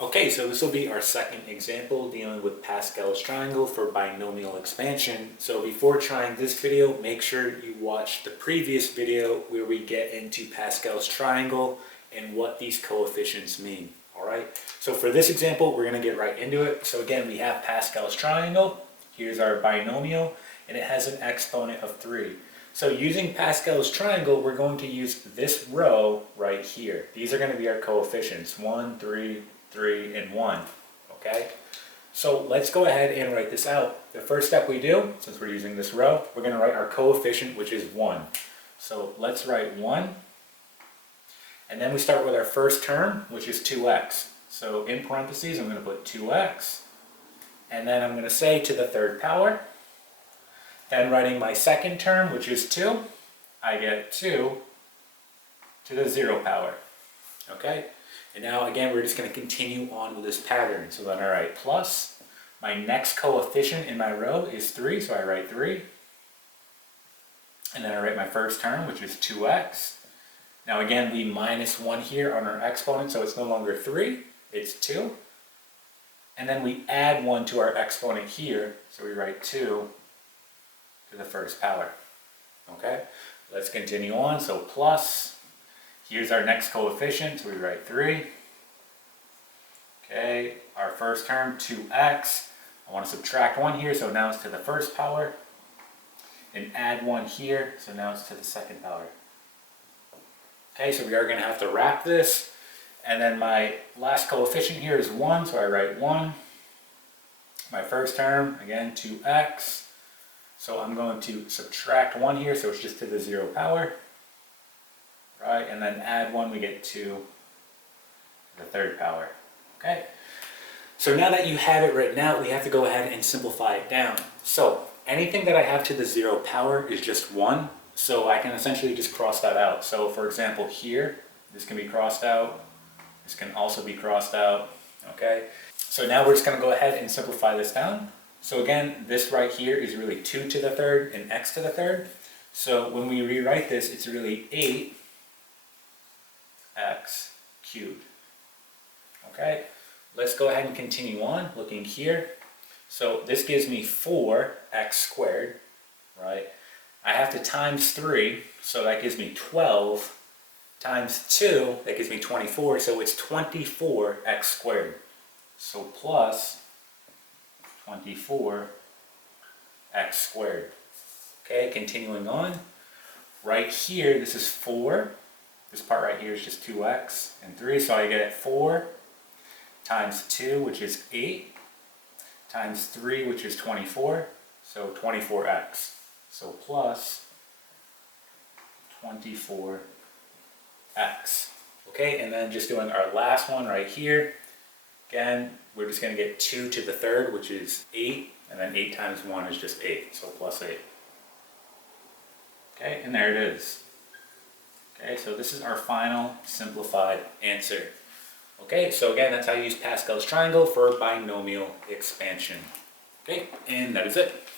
Okay, so this will be our second example dealing with Pascal's triangle for binomial expansion. So before trying this video, make sure you watch the previous video where we get into Pascal's triangle and what these coefficients mean. All right, so for this example, we're going to get right into it. So again, we have Pascal's triangle. Here's our binomial, and it has an exponent of 3. So using Pascal's triangle, we're going to use this row right here. These are going to be our coefficients, 1, 3, 3, and 1, okay? So let's go ahead and write this out. The first step we do, since we're using this row, we're going to write our coefficient, which is 1. So let's write 1, and then we start with our first term, which is 2x. So in parentheses, I'm going to put 2x, and then I'm going to say to the third power. Then writing my second term, which is 2, I get 2 to the 0 power, okay? And now again, we're just going to continue on with this pattern. So then I write plus, my next coefficient in my row is 3, so I write 3. And then I write my first term, which is 2x. Now again, we minus 1 here on our exponent, so it's no longer 3, it's 2. And then we add 1 to our exponent here, so we write 2 to the first power. Okay, let's continue on. So plus, here's our next coefficient, so we write 3. Okay, our first term, 2x. I want to subtract 1 here, so now it's to the first power. And add 1 here, so now it's to the second power. Okay, so we are going to have to wrap this. And then my last coefficient here is 1, so I write 1. My first term, again, 2x. So I'm going to subtract 1 here, so it's just to the 0 power. Right, and then add 1, we get 2 to the third power. Okay, so now that you have it written out, we have to go ahead and simplify it down. So anything that I have to the 0 power is just 1, so I can essentially just cross that out. So for example here, this can be crossed out, this can also be crossed out, okay? So now we're just going to go ahead and simplify this down. So again, this right here is really 2 to the third and x to the third. So when we rewrite this, it's really 8x cubed. Okay, let's go ahead and continue on looking here. So this gives me 4x squared, right? I have to times 3, so that gives me 12 times 2, that gives me 24, so it's 24x squared. So plus 24x squared. Okay, continuing on. Right here, this is 4. This part right here is just 2x and 3, so I get 4 times 2, which is 8, times 3, which is 24, so 24x. So plus 24x. Okay, and then just doing our last one right here. Again, we're just going to get 2 to the third, which is 8, and then 8 times 1 is just 8, so plus 8. Okay, and there it is. Okay, so this is our final simplified answer. Okay, so again, that's how you use Pascal's triangle for binomial expansion. Okay, and that is it.